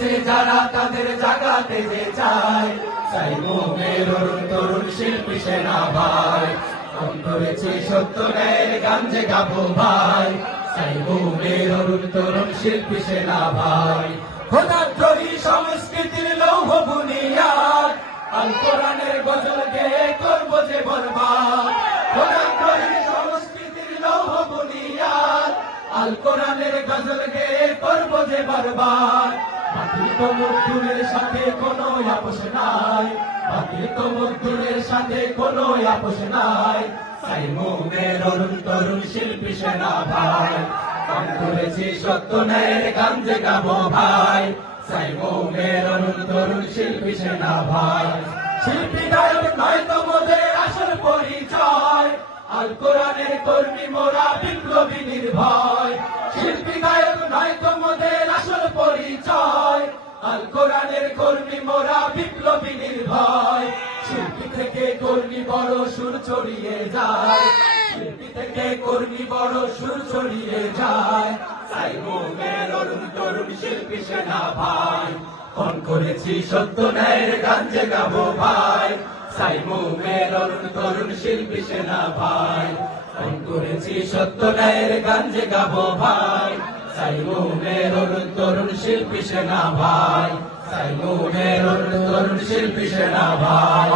আছে যারা তাদের জাগাতে যে চায়, সাইমুমের অরুণ তরুণ শিল্পী সেনা ভাই। ফোন করেছি সত্য ন্যায়ের গান যে গাবো ভাই, সাইমুমের অরুণ তরুণ শিল্পী সেনা ভাই। খোদাদ্রোহী সংস্কৃতির লৌহ বুনিয়াদ, আল কোরআনের গজল গেয়ে করবো যে বরবাদ। খোদাদ্রোহী সংস্কৃতির লৌহ বুনিয়াদ, আল কোরআনের গজল গেয়ে করবো যে বরবাদ। বাতিল তো মজদুরের সাথে কোনো আপোষ নাই, বাতিল তো মজদুরের সাথে কোনো আপোষ নাই। সাইমুমের অরুণ তরুণ শিল্পী সেনা ভাই। গান করেছি সত্য ন্যায়ের গান যে গাবো ভাই, সাইমুমের অরুণ তরুণ শিল্পী সেনা ভাই। শিল্পী গায়ক নয় তো মোদের আসল পরিচয়, আল কোরআনের কর্মী মোরা বিপ্লবী নির্ভয়। শিল্পী গায়ক নয় তো মোদের আসল পরিচয়, আল কোরআনের কর্মী মোরা বিপ্লবী নির্ভয়। শিল্পী থেকে কর্মী বড় সুর ছড়িয়ে যায়, শিল্পী থেকে কর্মী বড় সুর ছড়িয়ে যায়। সাইমুমের অরুণ তরুণ শিল্পী সেনা ভাই। ফোন করেছি সত্য ন্যায়ের গান যে গাবো ভাই, সাইমুমের অরুণ তরুণ শিল্পী সেনা ভাই। ফোন করেছি সত্য ন্যায়ের গান যে গাবো ভাই, সাইমুমের অরুণ তরুণ শিল্পী সেনা ভাই। সাইমুমের অরুণ তরুণ শিল্পী সেনা ভাই।